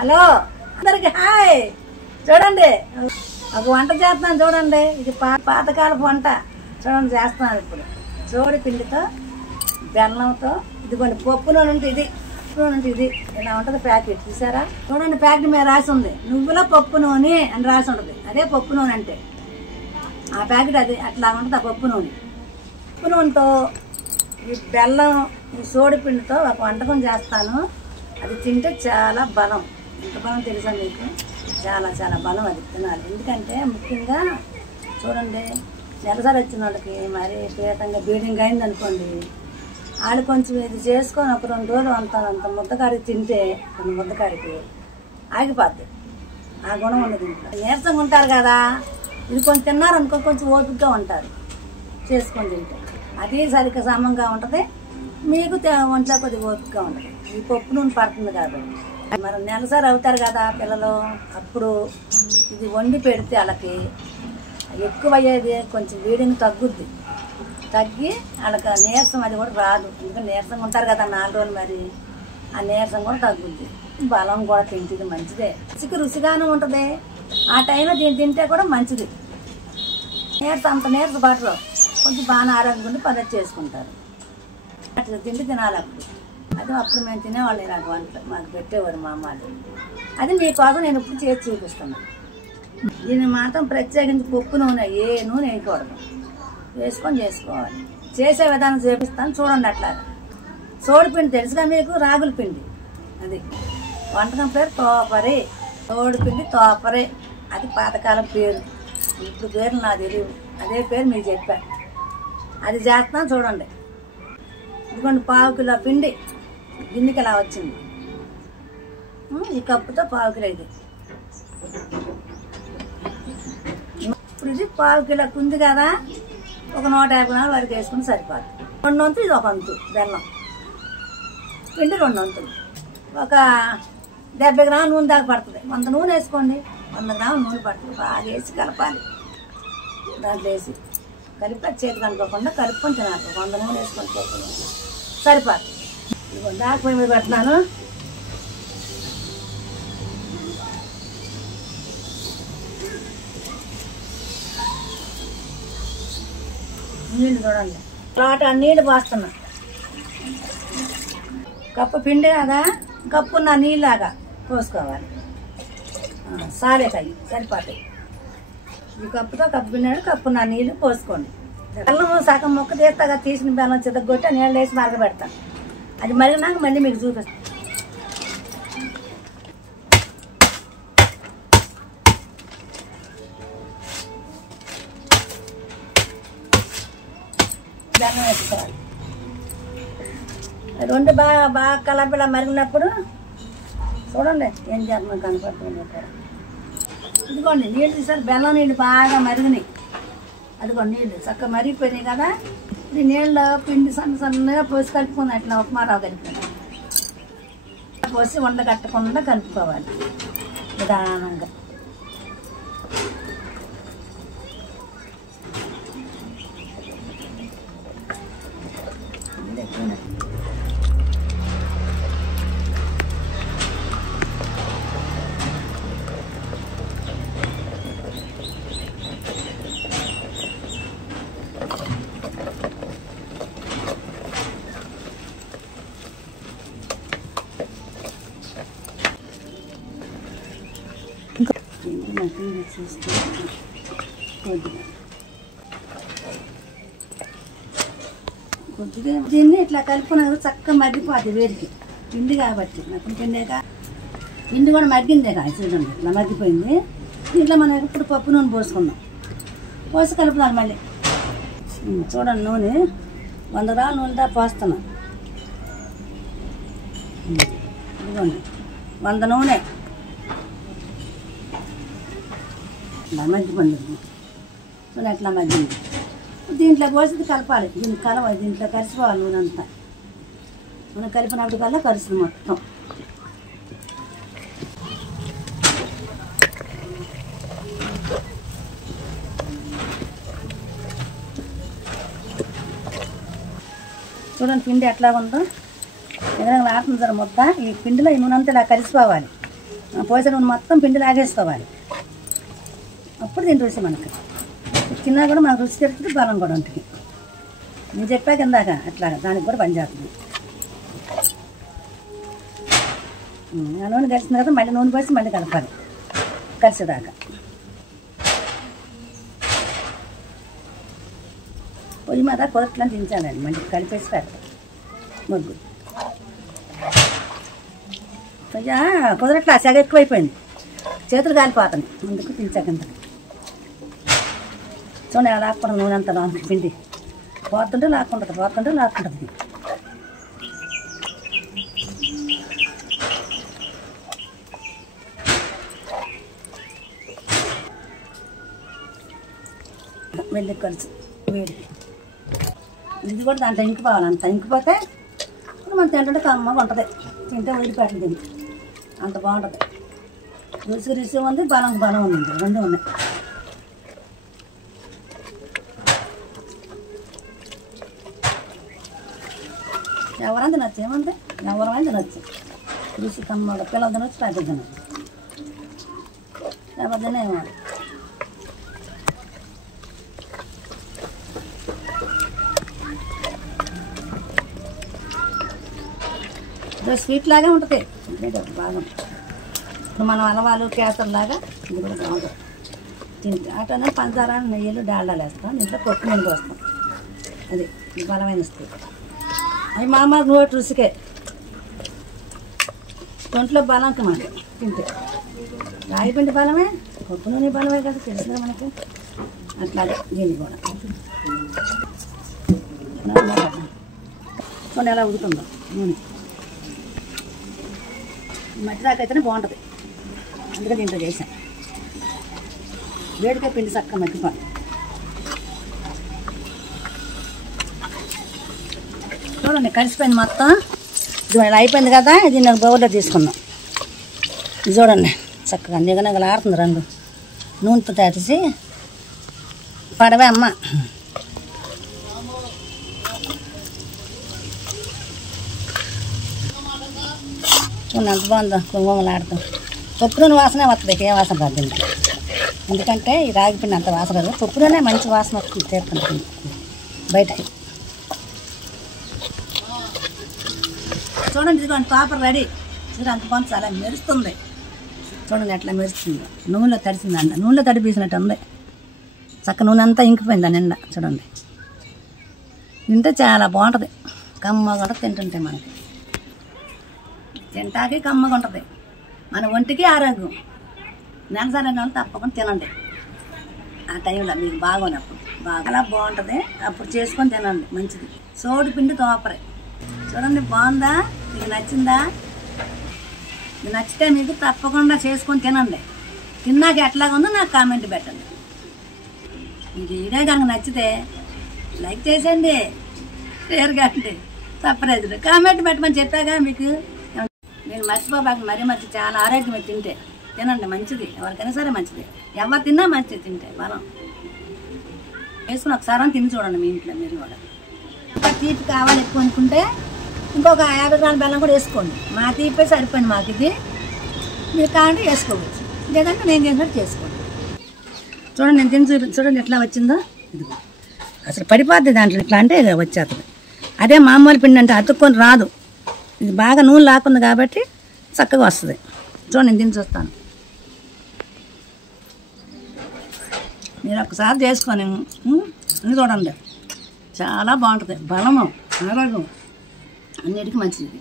Hello అందరికి hi. చూడండి ఒక వంట చేస్తున్నాను చూడండి. ఇది పాతకాలపు వంట చూడండి చేస్తున్నాను ఇప్పుడు. సోడి పిండితో బెల్లంతో ఇదిగోండి పప్పు నూనె ఉంటే ఇది చూడండి, ఇది ఇలా ఉంటుంది ప్యాకెట్ చూసారా. చూడండి ప్యాకెట్ మీద రాసి ఉంది నువ్వుల పప్పు నూనె అని రాసి ఉంటుంది. అదే పప్పు నూనె అంటే ఆ ప్యాకెట్ అది అట్లా ఉంటుంది. ఆ పప్పు నూనెతో ఈ బెల్లం ఈ సోడి పిండితో ఒక వంటకం చేస్తాను. అది తింటే చాలా బలం. ఎంత బలం తెలుసా మీకు? చాలా చాలా బలం అది తినాలి. ఎందుకంటే ముఖ్యంగా చూడండి నెలసరి వచ్చిన వాళ్ళకి మరి విపరీతంగా బ్లీడింగ్ అయింది అనుకోండి, వాళ్ళు కొంచెం ఇది చేసుకొని ఒక 2 రోజులు అంత ముద్దకాడికి తింటే కొన్ని ముద్దకాడికి ఆగిపోద్ది. ఆ గుణం ఉన్నది. ఇంట్లో నీరసంగా ఉంటారు కదా, ఇది కొంచెం తిన్నారనుకో కొంచెం ఓపికగా ఉంటారు చేసుకొని తింటే. అది సరిగ్గా సమంగా ఉంటుంది, మీకు ఒంట్లో కొద్దిగా ఓపికగా ఉంటుంది. ఈ పప్పు నూనె పడుతుంది కాబట్టి. మరి నెలసరి అవుతారు కదా పిల్లలు, అప్పుడు ఇది వండి పెడితే వాళ్ళకి ఎక్కువ అయ్యేది కొంచెం బ్లీడింగ్ తగ్గుద్ది. తగ్గి వాళ్ళకి నీరసం అది కూడా రాదు. ఇంకా నీరసంగా ఉంటారు కదా 4 రోజులు, మరి ఆ నీరసం కూడా తగ్గుద్ది. బలం కూడా తింటుంది, మంచిదే. రుచిగానే ఉంటుంది. ఆ టైంలో దీన్ని తింటే కూడా మంచిది. అంత నీరస పట్టరు, కొంచెం బాగా ఆరోగ్యంగా పద్ధతి చేసుకుంటారు. అట్లా తిండి తినాలి అప్పుడు. అది అప్పుడు మేము తినేవాళ్ళు నాకు వంట మాకు పెట్టేవారు మా అమ్మాళ్ళు. అది మీకోసం నేను ఇప్పుడు చేసి చూపిస్తున్నాను. దీన్ని మాత్రం ప్రత్యేకించి పప్పు నూనె ఏ నూనె వేయకూడదు, వేసుకొని చేసుకోవాలి. చేసే విధానం చూపిస్తాను చూడండి. అట్లాగా సోడి పిండి తెలుసుగా మీకు, రాగుల పిండి. అది వంటకం పేరు తోపరే. సోడి పిండి తోపరే, అది పాతకాలం పేరు. ఇప్పుడు పేరు నాకు తెలియదు, అదే పేరు మీకు చెప్పాను. అది చేస్తాను చూడండి. ఇదిగోండి 1/2 కిలో పిండి గిన్నెకి ఇలా వచ్చింది. ఈ కప్పుతో 1/2 కిలో ఇది. ఇప్పుడు ఇది 1/2 కిలో ఉంది కదా, ఒక 150 గ్రాముల వరకు వేసుకుని సరిపోదు. 2 వంతులు ఇది 1 వంతు బెల్లం, పిండి 2 వంతులు, ఒక 70 గ్రాముల నూనె దాకా పడుతుంది. 100 నూనె వేసుకోండి, 100 గ్రాముల నూనె పడుతుంది. బాగా వేసి కలపాలి. దాంట్లో వేసి కలిపి చేతికి అనుకోకుండా కలుపుకొని తినాలి. 100 నూనె వేసుకొని పోతుంది సరిపోదు. ఇదిగో దాకా పొయ్యి మీద పెడుతున్నాను. నీళ్ళు చూడండి, నీళ్ళు పోస్తున్నా. కప్పు పిండి కదా, కప్పున్న నీళ్ళలాగా పోసుకోవాలి. సాలేకాయ సరిపోతాయి. ఈ కప్పుతో కప్పు పిండి కప్పున్న నీళ్ళు పోసుకోండి. బెల్లం సగం మొక్క తీస్తాగా, తీసిన బెల్లం చితగొట్టి నీళ్ళు వేసి మరగబెడతాను. అది మరిగినాక మళ్ళీ మీకు చూపిస్తాను. బెల్లం వేసుకోవాలి. 2 బాగా కలపిలా మరిగినప్పుడు చూడండి ఏం చేస్తున్నాం కనపడుతుంది. ఇదిగోండి నీళ్ళు తీసారు, బెల్లం నీళ్ళు బాగా మరిగినాయి. అదిగోండి నీళ్ళు చక్కగా మరిగిపోయినాయి కదా. ఈ నీళ్ళలో పిండి సన్నగా పోసి కలుపుకుంది. అట్లా ఉప్మారావు కలుపుకుంది. పోసి ఉండగట్టకుండా కలుపుకోవాలి నిదానంగా. కొద్దిగా దీన్ని ఇట్లా కలుపుకున్నాక చక్కగా మగ్గిపోద్ది వేడికి. పిండి కాబట్టి నాకు పిండి కూడా మగ్గిందే కాదు చూడండి, ఇట్లా మగ్గిపోయింది. దీంట్లో మనం ఇప్పుడు పప్పు నూనె పోసుకుందాం. పోసి కలుపుదాం మళ్ళీ. చూడండి నూనె 100 గ్రాముల నూనె దా పోస్తున్నాం. ఇదిగోండి 100 నూనె ఇట్లా మగ్గిపోయింది. చూడండి ఎట్లా మగ్గింది. దీంట్లో పోసి కలపాలి. దీనికి కలవాలి, దీంట్లో కలిసిపోవాలి నూనె అంతా. నూనె కలిపినప్పుడు కల్లా కలుస్తుంది మొత్తం. చూడండి పిండి ఎట్లా ఉందో, ఎదురంగా ఆడుతుంది సార్ ముద్ద. ఈ పిండిలో ఈ నూనె అంతా ఇలా కలిసిపోవాలి. పోసిన నూనె మొత్తం పిండి లాగేసుకోవాలి. అప్పుడు దీని రుచి మనకి తిన్నా కూడా మనకు రుచి చెప్తుంది, బలం కూడా ఉంటుంది. నేను చెప్పాక ఇందాక అట్లాగా దానికి కూడా పనిచేస్తుంది. ఆ నూనె కలిసిన తర్వాత మళ్ళీ నూనె పోసి మళ్ళీ కలపాలి కలిసేదాకా. పొయ్యి మీద కుదరట్లని దించాలండి, మళ్ళీ కలిపేసి పెట్టాలి. ముగ్గు పొయ్య కుదరట్లా, సెగ ఎక్కువైపోయింది, చేతులు కాలిపోతాయి, అందుకు దించాకంత. చూడండి అలా లాక్కుండా నూనె అంతా పిండి పోతుంటే లాక్కుంటుంది, పోతుంటే లాక్కుంటుంది. వెళ్ళి కలిసి వేడి ఇది కూడా దాంట్లో ఇంకిపోవాలి. అంత ఇంకిపోతే మనం తింటుంటే కమ్మగా ఉంటుంది, తింటే వదిలిపెట్టదు తిని, అంత బాగుంటుంది. రుచి రుచి ఉంది, బలం బలం ఉంది, రెండు ఉన్నాయి. ఎవరైనా తినచ్చు, ఏమంటే ఎవరైనా తినచ్చు. రుచి కమ్మగా పిల్లలు తినచ్చు, పెద్ద తినచ్చు, ఎవరిదైనా ఏమో. స్వీట్ లాగే ఉంటుంది బాగా. ఇప్పుడు మనం అలవాలు కేసర్లాగా ఇది కూడా బాగుంటుంది తింటే. అటనే పంచదార నెయ్యిలు డాల్డాలు వేస్తాం, ఇంట్లో కొత్తిమీర వస్తాం, అది బలమైన వస్తుంది. అవి మామ నోటి రుచికే, ఒంట్లో బలంకి మనకి తింటే. రాగి పిండి బలమే, కొప్పు నూనె బలమే కదా, తెలిసిందా మనకి. అట్లాగే దీన్ని కూడా చూడండి ఎలా ఉడుతుందో నూనె. మట్టి దాకా అయితేనే బాగుంటుంది, అందుకే దీంట్లో చేసాను. వేడిగా పిండి చక్కగా మట్టిపోయి చూడండి కలిసిపోయింది మొత్తం. ఇది ఇలా అయిపోయింది కదా, ఇది నేను బౌల్లో తీసుకున్నాం. ఇది చూడండి చక్కగా నిగనగలాడుతుంది రంగు, నూనెతో తడిసి పడవే అమ్మ. చూడండి ఎంత బాగుందో, కుంకుమలాడుతాం. పప్పు నూనె వాసనే వస్తుంది, ఏ వాసన రాదు. ఎందుకంటే ఈ రాగి పిండి అంత వాసన రాదు, పప్పు నూనె మంచి వాసన వస్తుంది, తీరుతుంది బయటకి. చూడండి ఇదిగోండి పేపర్ రెడీ. చూడండి అంత బాగుంది, చాలా మెరుస్తుంది. చూడండి ఎట్లా మెరుస్తుంది, నూనెలో తడిసిందండి, నూనెలో తడి పీసినట్టు ఉంది. చక్క నూనె అంతా ఇంకిపోయింది నిండా. చూడండి తింటే చాలా బాగుంటుంది, కమ్మగా ఉంటుంది తింటుంటే. మనకి తింటాకి కమ్మగా ఉంటుంది, మన ఒంటికి ఆరోగ్యం. నెలసరైన వాళ్ళు తప్పకుండా తినండి ఆ టైంలో, మీకు బాగున్నప్పుడు. బాగా బాగుంటుంది, అప్పుడు చేసుకొని తినండి, మంచిది. సోడి పిండి తోపరే. చూడండి బాగుందా, మీకు నచ్చిందా? మీకు నచ్చితే మీకు తప్పకుండా చేసుకొని తినండి. తిన్నాక ఎట్లాగుందో నాకు కామెంట్ పెట్టండి. మీకు ఇదే కనుక నచ్చితే లైక్ చేసేయండి, షేర్ కాండి, సబ్స్క్రైబ్ కామెంట్ పెట్టమని చెప్పాగా మీకు. నేను మర్చిపోబాక మరీ మంచి, చాలా ఆరోగ్యమే తింటే. తినండి మంచిది, ఎవరికైనా సరే మంచిది, ఎవరు తిన్నా మంచిది తింటే బలం. వేసుకుని ఒకసారి తిని చూడండి మీ ఇంట్లో మీరు కూడా. తీపి కావాలి ఎక్కువ అనుకుంటే ఇంకొక 50 గ్రాముల బెల్లం కూడా వేసుకోండి. మా తీపే సరిపోయింది మాకు, ఇది మీరు కావాలంటే వేసుకోవచ్చు, లేదంటే నేను చేసినట్టు చేసుకోండి. చూడండి నేను తిని చూడండి ఎట్లా వచ్చిందో. ఇదిగో అసలు పడిపోద్ది దాంట్లో, ఇట్లా అంటే వచ్చేస్తుంది. అదే మామూలు పిండి అంటే అతుక్కొని రాదు, ఇది బాగా నూనె లాక్కుంది కాబట్టి చక్కగా వస్తుంది. చూడండి నేను తిని చూస్తాను, మీరు ఒకసారి చేసుకొని చూడండి, చాలా బాగుంటుంది, బలము ఆరోగ్యం అన్నిటికీ మంచిది.